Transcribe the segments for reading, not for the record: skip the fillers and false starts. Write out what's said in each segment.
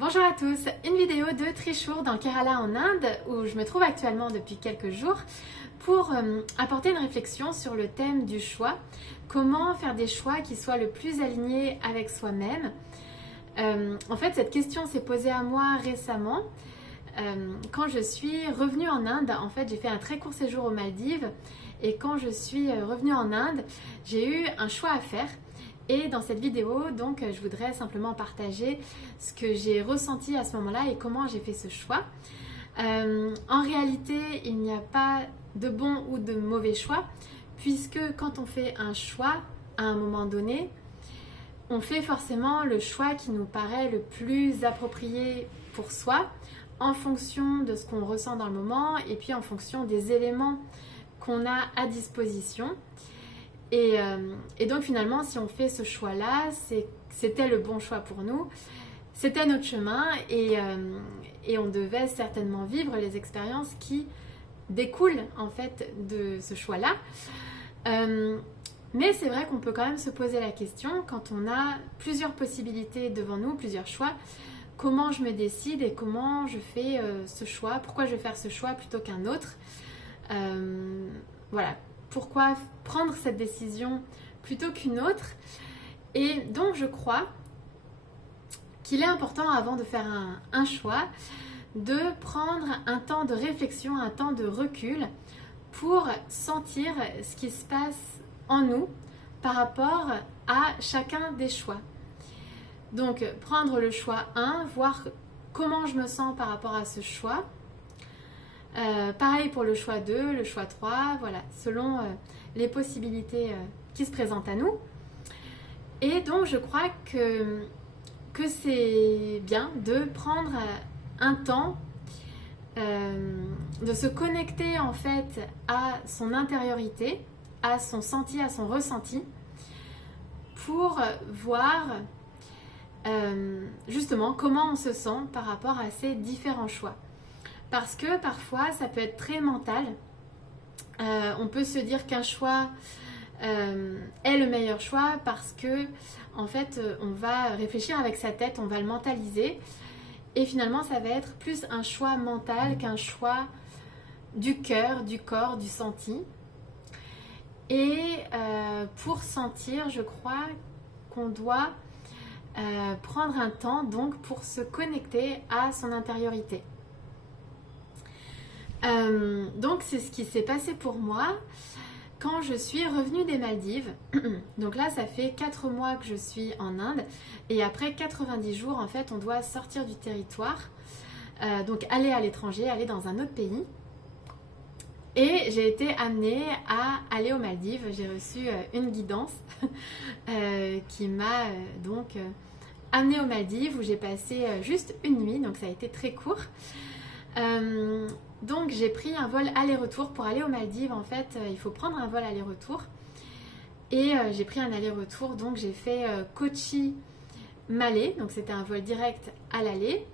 Bonjour à tous, une vidéo de Trishur dans Kerala en Inde où je me trouve actuellement depuis quelques jours pour apporter une réflexion sur le thème du choix. Comment faire des choix qui soient le plus alignés avec soi-même. En fait, cette question s'est posée à moi récemment quand je suis revenue en Inde. En fait, j'ai fait un très court séjour aux Maldives et quand je suis revenue en Inde, j'ai eu un choix à faire. Et dans cette vidéo, donc, je voudrais simplement partager ce que j'ai ressenti à ce moment-là et comment j'ai fait ce choix. En réalité, il n'y a pas de bon ou de mauvais choix, puisque quand on fait un choix à un moment donné, on fait forcément le choix qui nous paraît le plus approprié pour soi, en fonction de ce qu'on ressent dans le moment et puis en fonction des éléments qu'on a à disposition. Et donc finalement, si on fait ce choix-là, c'était le bon choix pour nous, c'était notre chemin et on devait certainement vivre les expériences qui découlent en fait de ce choix-là. Mais c'est vrai qu'on peut quand même se poser la question, quand on a plusieurs possibilités devant nous, plusieurs choix, comment je me décide et comment je fais ce choix, pourquoi je vais faire ce choix plutôt qu'un autre. Voilà. Pourquoi prendre cette décision plutôt qu'une autre. Et donc je crois qu'il est important avant de faire un choix de prendre un temps de réflexion, un temps de recul pour sentir ce qui se passe en nous par rapport à chacun des choix. Donc prendre le choix 1, voir comment je me sens par rapport à ce choix. Pareil pour le choix 2, le choix 3, voilà, selon les possibilités qui se présentent à nous. Et donc je crois que c'est bien de prendre un temps, de se connecter en fait à son intériorité, à son senti, à son ressenti, pour voir justement comment on se sent par rapport à ces différents choix. Parce que parfois, ça peut être très mental. On peut se dire qu'un choix est le meilleur choix parce que, en fait, on va réfléchir avec sa tête, on va le mentaliser. Et finalement, ça va être plus un choix mental qu'un choix du cœur, du corps, du senti. Et pour sentir, je crois qu'on doit prendre un temps donc pour se connecter à son intériorité. Donc c'est ce qui s'est passé pour moi quand je suis revenue des Maldives. Donc là ça fait 4 mois que je suis en Inde et après 90 jours en fait on doit sortir du territoire, donc aller à l'étranger, aller dans un autre pays. Et j'ai été amenée à aller aux Maldives. J'ai reçu une guidance qui m'a donc amenée aux Maldives où j'ai passé juste une nuit, donc ça a été très court. Donc j'ai pris un vol aller-retour pour aller aux Maldives. En fait, il faut prendre un vol aller-retour. Et j'ai pris un aller-retour, donc j'ai fait Kochi-Malé. Donc c'était un vol direct à l'aller.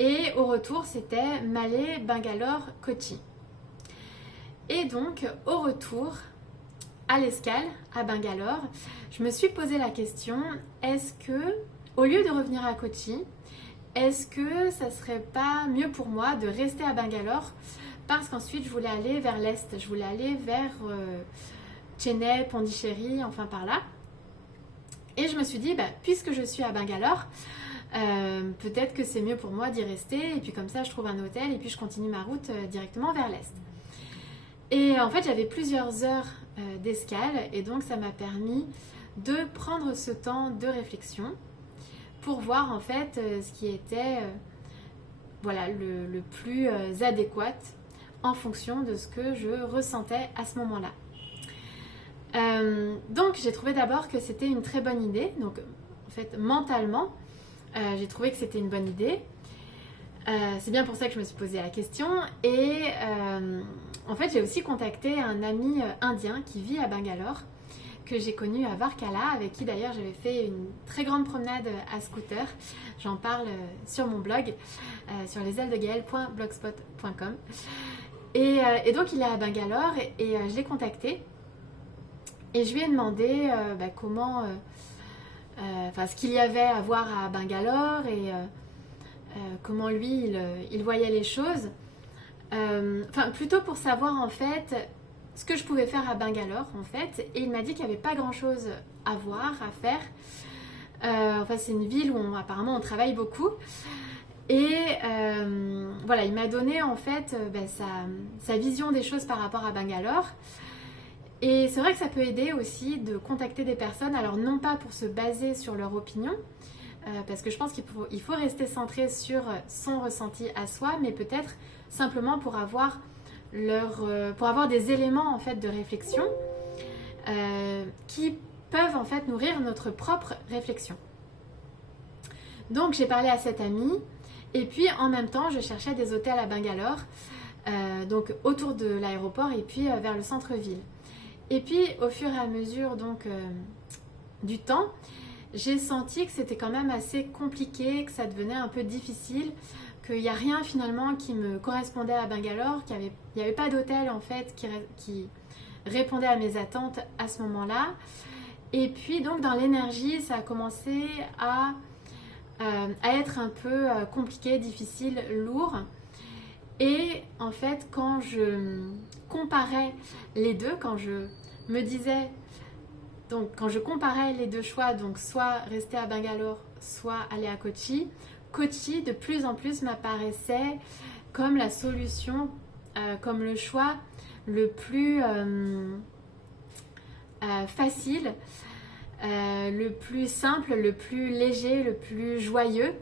Et au retour, c'était Malé-Bangalore-Kochi. Et donc au retour, à l'escale, à Bangalore, je me suis posé la question, est-ce que, au lieu de revenir à Kochi, est-ce que ça serait pas mieux pour moi de rester à Bangalore parce qu'ensuite je voulais aller vers l'est, je voulais aller vers Chennai, Pondichéry, enfin par là. Et je me suis dit, puisque je suis à Bangalore, peut-être que c'est mieux pour moi d'y rester et puis comme ça je trouve un hôtel et puis je continue ma route directement vers l'est. Et en fait j'avais plusieurs heures d'escale et donc ça m'a permis de prendre ce temps de réflexion pour voir en fait ce qui était voilà, le plus adéquat en fonction de ce que je ressentais à ce moment-là. Donc j'ai trouvé d'abord que c'était une très bonne idée. Donc en fait mentalement j'ai trouvé que c'était une bonne idée. C'est bien pour ça que je me suis posé la question. Et en fait j'ai aussi contacté un ami indien qui vit à Bangalore, que j'ai connu à Varkala, avec qui d'ailleurs j'avais fait une très grande promenade à scooter. J'en parle sur mon blog, sur lesailesdegaëlle.blogspot.com. Et donc il est à Bangalore et je l'ai contacté. Et je lui ai demandé comment, ce qu'il y avait à voir à Bangalore comment lui il voyait les choses. Enfin, plutôt pour savoir en fait ce que je pouvais faire à Bangalore en fait. Et il m'a dit qu'il n'y avait pas grand chose à voir, à faire. Enfin, c'est une ville où apparemment on travaille beaucoup. Et voilà, il m'a donné en fait sa vision des choses par rapport à Bangalore. Et c'est vrai que ça peut aider aussi de contacter des personnes, alors non pas pour se baser sur leur opinion, parce que je pense qu'il faut rester centré sur son ressenti à soi, mais peut-être simplement pour avoir des éléments en fait de réflexion qui peuvent en fait nourrir notre propre réflexion. Donc j'ai parlé à cet ami et puis en même temps je cherchais des hôtels à Bangalore, donc autour de l'aéroport et puis vers le centre-ville. Et puis au fur et à mesure donc du temps, j'ai senti que c'était quand même assez compliqué, que ça devenait un peu difficile, qu'il n'y a rien finalement qui me correspondait à Bangalore, qu'il n'y avait pas d'hôtel en fait qui répondait à mes attentes à ce moment-là. Et puis donc dans l'énergie, ça a commencé à être un peu compliqué, difficile, lourd. Et en fait, quand je comparais les deux, quand je me disais, donc quand je comparais les deux choix, donc soit rester à Bangalore, soit aller à Kochi, Kochi de plus en plus m'apparaissait comme la solution, comme le choix le plus facile, le plus simple, le plus léger, le plus joyeux,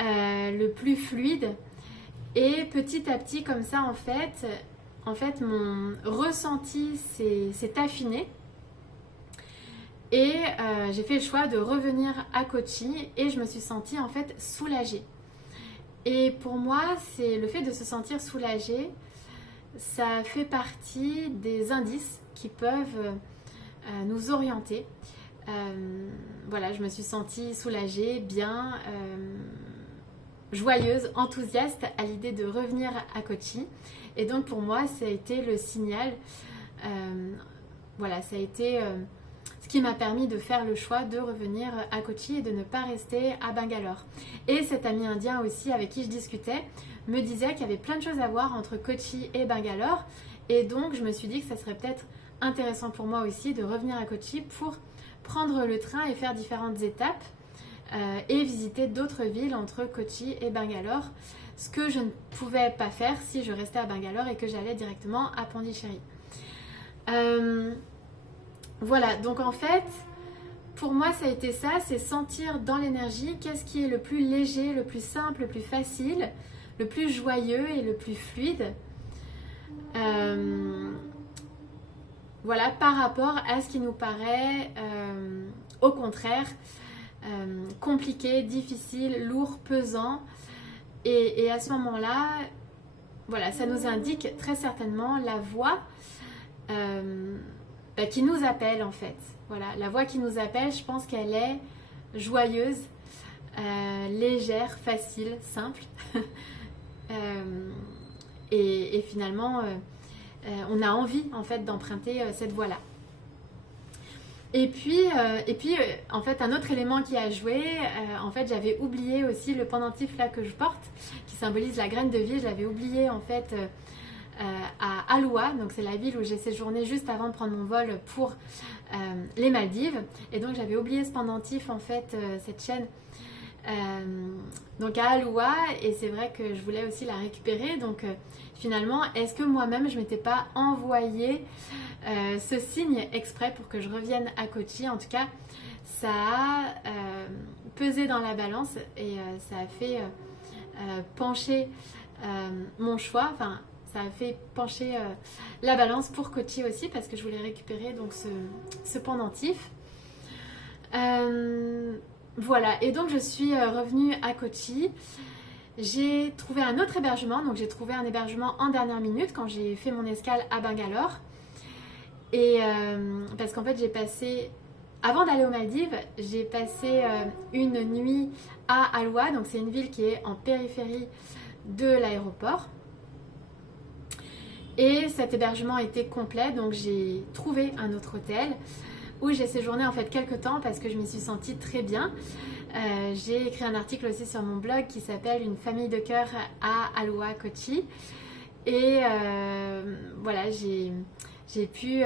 le plus fluide. Et petit à petit comme ça en fait mon ressenti s'est affiné. Et j'ai fait le choix de revenir à Kochi et je me suis sentie en fait soulagée. Et pour moi, c'est le fait de se sentir soulagée, ça fait partie des indices qui peuvent nous orienter. Voilà, je me suis sentie soulagée, bien, joyeuse, enthousiaste à l'idée de revenir à Kochi. Et donc pour moi, ça a été le signal. Voilà, ça a été ce qui m'a permis de faire le choix de revenir à Kochi et de ne pas rester à Bangalore. Et cet ami indien aussi avec qui je discutais me disait qu'il y avait plein de choses à voir entre Kochi et Bangalore. Et donc je me suis dit que ça serait peut-être intéressant pour moi aussi de revenir à Kochi pour prendre le train et faire différentes étapes et visiter d'autres villes entre Kochi et Bangalore, ce que je ne pouvais pas faire si je restais à Bangalore et que j'allais directement à Pondichéry. Voilà, donc en fait, pour moi ça a été ça, c'est sentir dans l'énergie qu'est-ce qui est le plus léger, le plus simple, le plus facile, le plus joyeux et le plus fluide. Voilà, par rapport à ce qui nous paraît au contraire compliqué, difficile, lourd, pesant. Et à ce moment-là, voilà, ça nous indique très certainement la voie qui nous appelle en fait. Voilà, la voix qui nous appelle, je pense qu'elle est joyeuse, légère, facile, simple. Et finalement, on a envie en fait d'emprunter cette voie-là. Et puis en fait, un autre élément qui a joué, en fait, j'avais oublié aussi le pendentif là que je porte, qui symbolise la graine de vie. Je l'avais oublié en fait à Alua, donc c'est la ville où j'ai séjourné juste avant de prendre mon vol pour les Maldives. Et donc j'avais oublié ce pendentif en fait, cette chaîne. Donc à Alua, et c'est vrai que je voulais aussi la récupérer. Donc finalement, est-ce que moi-même je m'étais pas envoyé ce signe exprès pour que je revienne à Kochi? En tout cas, ça a pesé dans la balance et ça a fait pencher mon choix. Enfin, ça a fait pencher la balance pour Kochi aussi parce que je voulais récupérer donc ce pendentif. Voilà, et donc je suis revenue à Kochi. J'ai trouvé un autre hébergement, donc j'ai trouvé un hébergement en dernière minute quand j'ai fait mon escale à Bangalore. Et parce qu'en fait j'ai passé, avant d'aller aux Maldives, j'ai passé une nuit à Alua, donc c'est une ville qui est en périphérie de l'aéroport. Et cet hébergement était complet, donc j'ai trouvé un autre hôtel où j'ai séjourné en fait quelques temps parce que je m'y suis sentie très bien. J'ai écrit un article aussi sur mon blog qui s'appelle Une famille de cœur à Aloha Kochi. Et voilà, j'ai pu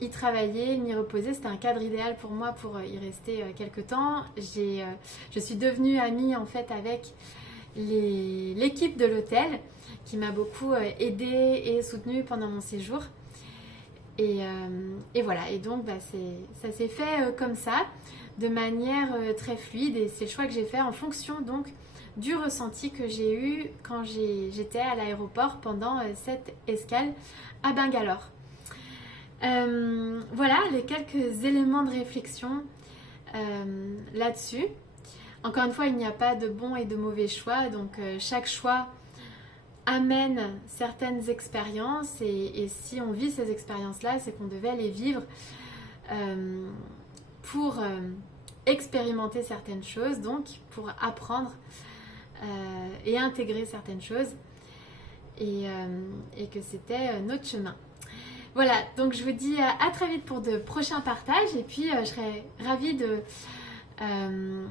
y travailler, m'y reposer. C'était un cadre idéal pour moi pour y rester quelques temps. Je suis devenue amie en fait avec l'équipe de l'hôtel qui m'a beaucoup aidée et soutenue pendant mon séjour. Et voilà, et donc ça s'est fait comme ça, de manière très fluide, et c'est le choix que j'ai fait en fonction donc du ressenti que j'ai eu quand j'étais à l'aéroport pendant cette escale à Bangalore. Voilà les quelques éléments de réflexion là-dessus. Encore une fois, il n'y a pas de bon et de mauvais choix, donc chaque choix amène certaines expériences, et si on vit ces expériences-là, c'est qu'on devait les vivre pour expérimenter certaines choses, donc pour apprendre et intégrer certaines choses, et que c'était notre chemin. Voilà, donc je vous dis à très vite pour de prochains partages, et puis je serais ravie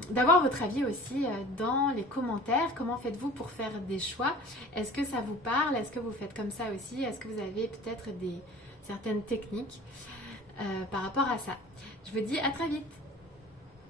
d'avoir votre avis aussi dans les commentaires. Comment faites-vous pour faire des choix? Est-ce que ça vous parle? Est-ce que vous faites comme ça aussi? Est-ce que vous avez peut-être certaines techniques par rapport à ça? Je vous dis à très vite.